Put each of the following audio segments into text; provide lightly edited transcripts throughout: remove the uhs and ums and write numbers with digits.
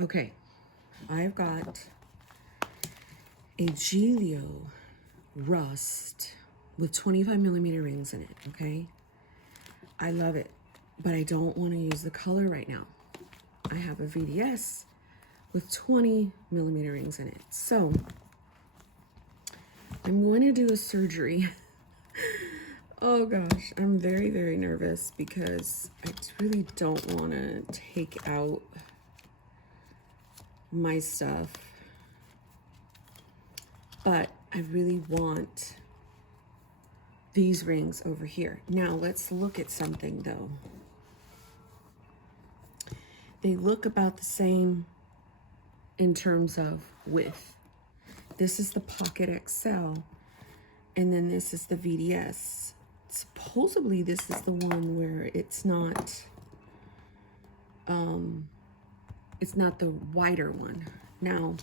Okay, I've got a Giglio rust with 25 millimeter rings in it, okay? I love it, but I don't want to use the color right now. I have a VDS with 20 millimeter rings in it. So I'm going to do a surgery. Oh gosh, I'm very, very nervous because I really don't want to take out my stuff, but I really want these rings over here. Now let's look at something though. They look about the same in terms of width. This is the Pocket XL, and then this is the VDS. Supposedly this is the one where it's not the wider one. Now,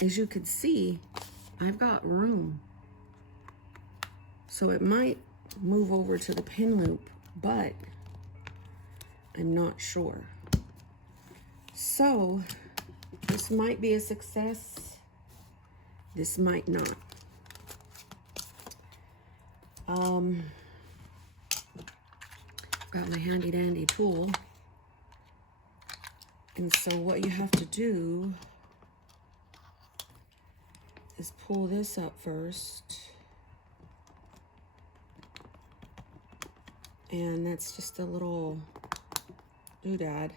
as you can see, I've got room. So it might move over to the pin loop, but I'm not sure. So this might be a success. This might not. Got my handy dandy tool. And so what you have to do is pull this up first. And that's just a little doodad.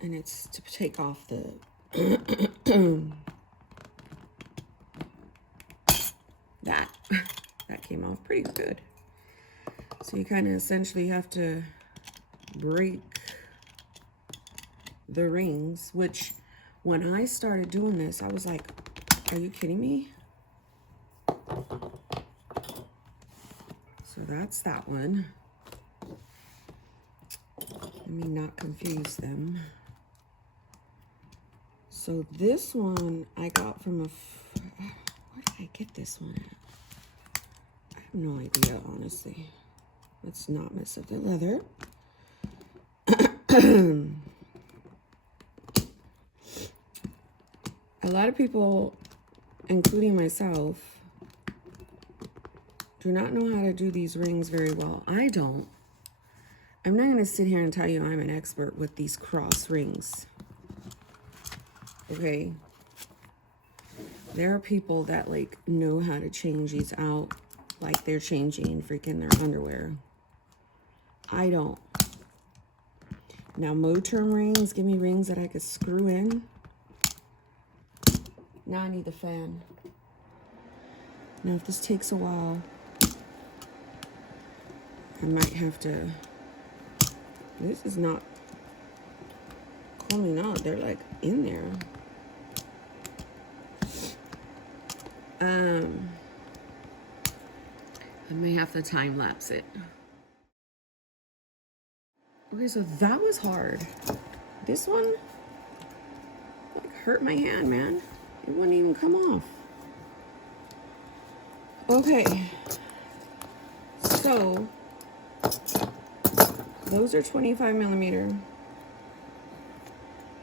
And it's to take off the that came off pretty good. So you kind of essentially have to break the rings, which when I started doing this, I was like, are you kidding me? So that's that one. Let me not confuse them. So this one I got from a, where did I get this one at? I have no idea, honestly. Let's not mess up the leather. A lot of people, including myself, do not know how to do these rings very well. I don't. I'm not going to sit here and tell you I'm an expert with these cross rings. Okay? There are people that like know how to change these out like they're changing freaking their underwear. I don't. Now, Moterm rings, give me rings that I could screw in. Now I need the fan. Now, if this takes a while, I might have to, this is not coming out. They're like in there. I may have to time lapse it. Okay, so that was hard. This one like hurt my hand, man. It wouldn't even come off. Okay, so those are 25 millimeter.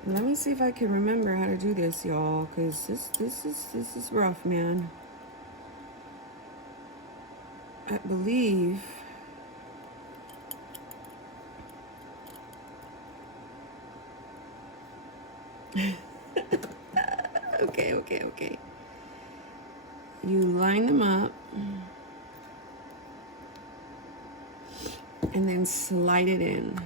Let me see if I can remember how to do this, y'all, because this is rough, man. I believe okay. You line them up and then slide it in.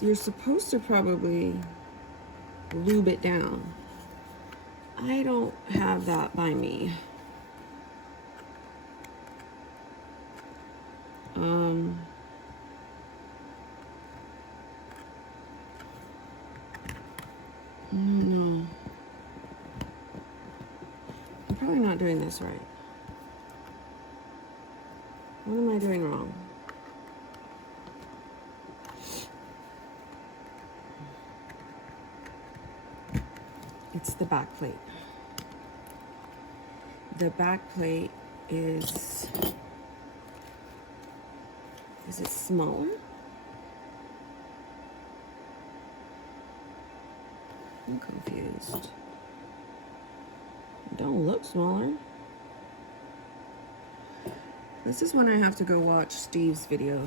You're supposed to probably lube it down. I don't have that by me. No. I'm probably not doing this right. What am I doing wrong? It's the back plate. The back plate is it smaller? I'm confused. Don't look smaller. This is when I have to go watch Steve's video.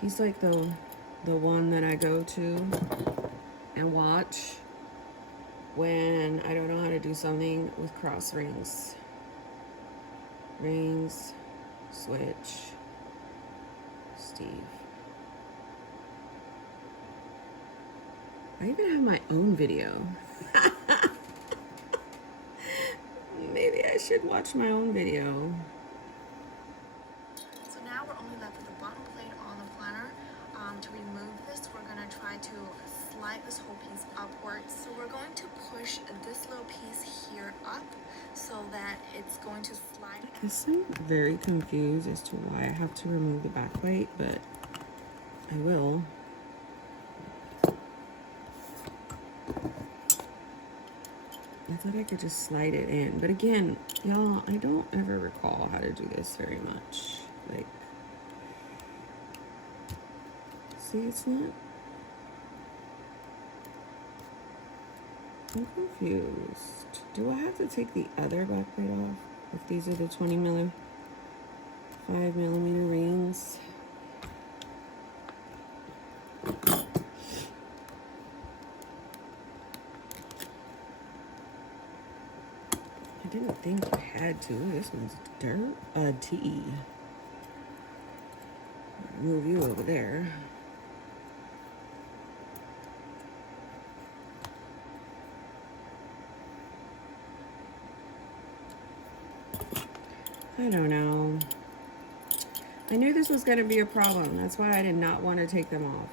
He's like the one that I go to and watch when I don't know how to do something with Krause rings. Rings, switch, Steve. I even have my own video. Maybe I should watch my own video. So now we're only left with the bottom plate on the planner. To remove this, we're going to try to slide this whole piece upwards. So we're going to push this little piece here up so that it's going to slide. I guess I'm very confused as to why I have to remove the back plate, but I will. I thought I could just slide it in, but again, y'all, I don't ever recall how to do this very much. Like, see, it's not. I'm confused. Do I have to take the other back plate off if these are the 5 millimeter rings? I didn't think you had to. This one's dirt. T. Move you over there. I don't know. I knew this was going to be a problem. That's why I did not want to take them off.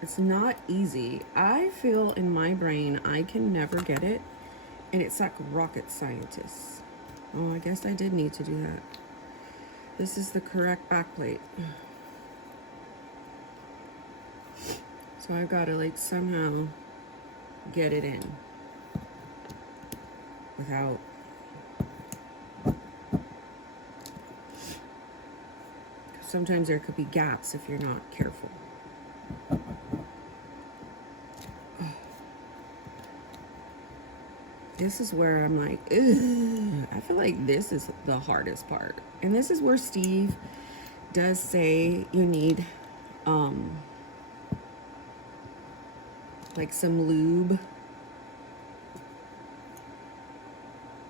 It's not easy. I feel in my brain I can never get it. And it's like rocket scientists. Oh, I guess I did need to do that. This is the correct back plate. So I've got to like somehow get it in without. Sometimes there could be gaps if you're not careful. This is where I'm like, ugh. I feel like this is the hardest part. And this is where Steve does say you need like some lube.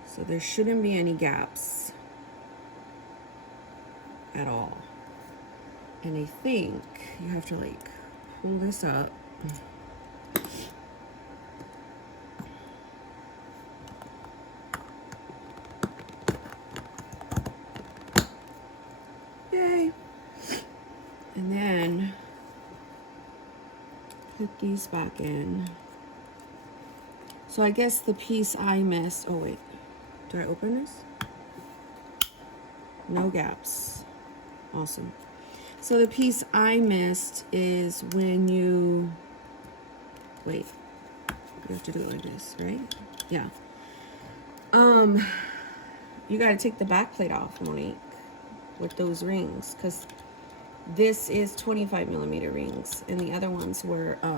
So there shouldn't be any gaps at all. And I think you have to like pull this up. Yay. And then put these back in. So I guess the piece I missed, oh wait, do I open this? No gaps. Awesome. So the piece I missed is when you, wait, you have to do it like this, right? Yeah. You gotta take the back plate off, Monique, with those rings, because this is 25 millimeter rings, and the other ones were, what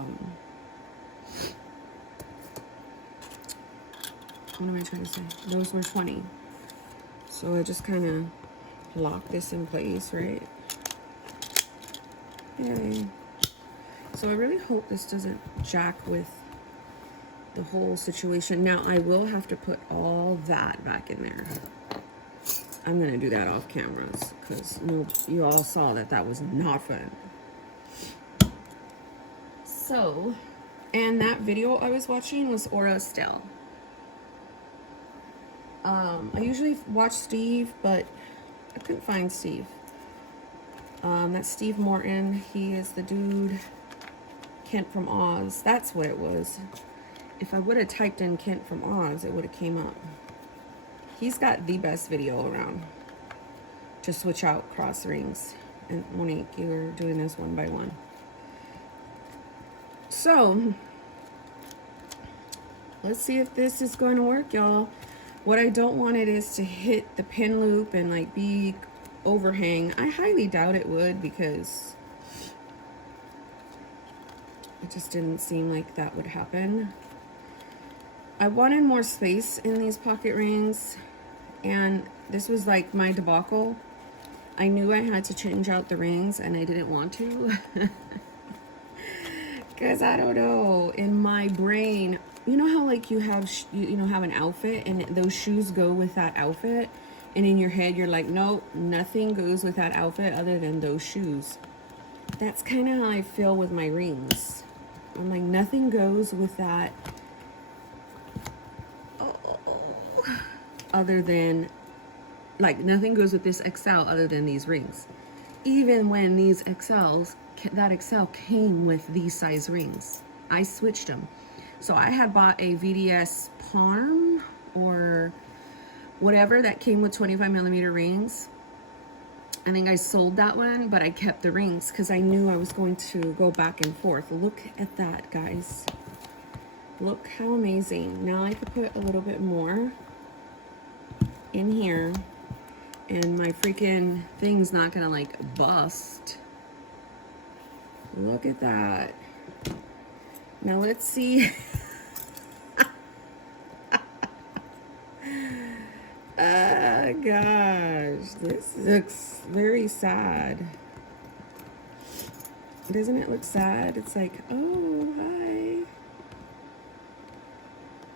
am I trying to say? Those were 20. So I just kind of lock this in place, right? Yay. So I really hope this doesn't jack with the whole situation. Now I will have to put all that back in there. I'm gonna do that off cameras because you all saw that that was not fun. So, and that video I was watching was Aura Still. I usually watch Steve, but I couldn't find Steve. That's Steve Morton. He is the dude, Kent from Oz. That's what it was. If I would have typed in Kent from Oz, it would have came up. He's got the best video around to switch out cross rings. And Monique, you were doing this one by one. So, let's see if this is going to work, y'all. What I don't want it is to hit the pin loop and like be overhang. I highly doubt it would because It just didn't seem like that would happen. I wanted more space in these pocket rings, and this was like my debacle. I knew I had to change out the rings, and I didn't want to. Because I don't know, in my brain, you know how like you have have an outfit and those shoes go with that outfit, and in your head you're like, nope, nothing goes with that outfit other than those shoes. That's kind of how I feel with my rings. I'm like, nothing goes with that other than, like, nothing goes with this XL other than these rings. Even when these XLs, that XL came with these size rings. I switched them. So I had bought a VDS Palm or whatever that came with 25mm rings. I think I sold that one, but I kept the rings because I knew I was going to go back and forth. Look at that, guys. Look how amazing. Now I could put a little bit more in here, and my freaking thing's not gonna like bust. Look at that. Now let's see. Oh gosh, this looks very sad. Doesn't it look sad? It's like, oh, hi.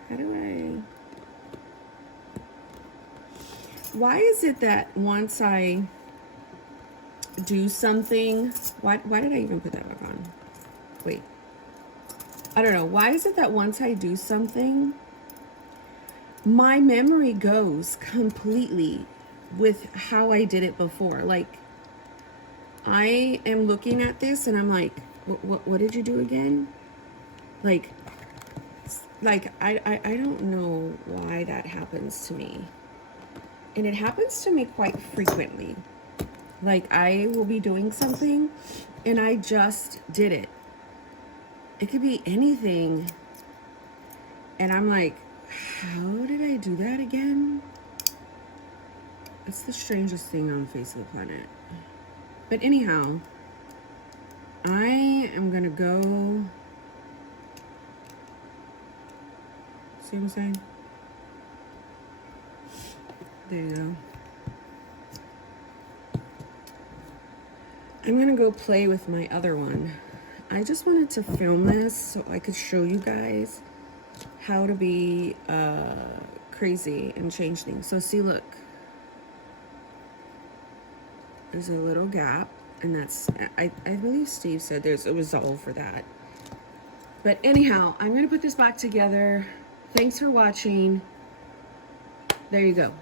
How do I... Why is it that once I do something... Why did I even put that back on? Wait. I don't know. Why is it that once I do something, my memory goes completely with how I did it before? Like, I am looking at this and I'm like, what did you do again? Like I don't know why that happens to me. And it happens to me quite frequently. Like, I will be doing something and I just did it. It could be anything. And I'm like, how did I do that again? It's the strangest thing on the face of the planet. But anyhow, I am gonna go. See what I'm saying? There you go. I'm gonna go play with my other one. I just wanted to film this so I could show you guys how to be crazy and change things. So see, look. There's a little gap, and that's, I believe Steve said there's a resolve for that. But anyhow, I'm gonna put this back together. Thanks for watching. There you go.